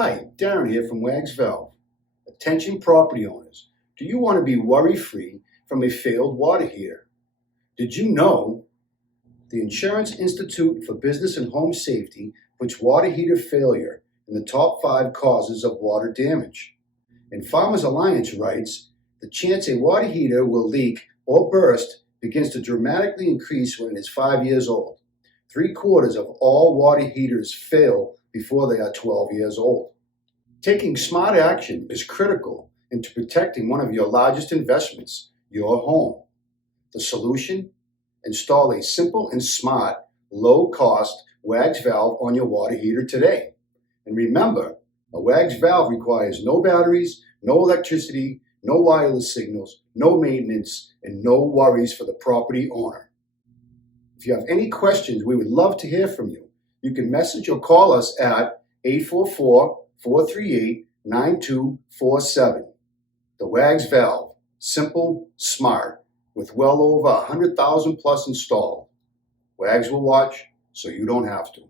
Hi, Darren here from Wags Valve. Attention property owners, do you want to be worry-free from a failed water heater? Did you know the Insurance Institute for Business and Home Safety puts water heater failure in the top 5 causes of water damage? And Farmers Alliance writes, the chance a water heater will leak or burst begins to dramatically increase when it is 5 years old. 3/4 of all water heaters fail before they are 12 years old. Taking smart action is critical into protecting one of your largest investments, your home. The solution? Install a simple and smart, low-cost Wags valve on your water heater today. And remember, a Wags valve requires no batteries, no electricity, no wireless signals, no maintenance, and no worries for the property owner. If you have any questions, we would love to hear from you. You can message or call us at 844-438-9247. The Wags valve, simple, smart, with well over 100,000 plus installed. Wags will watch so you don't have to.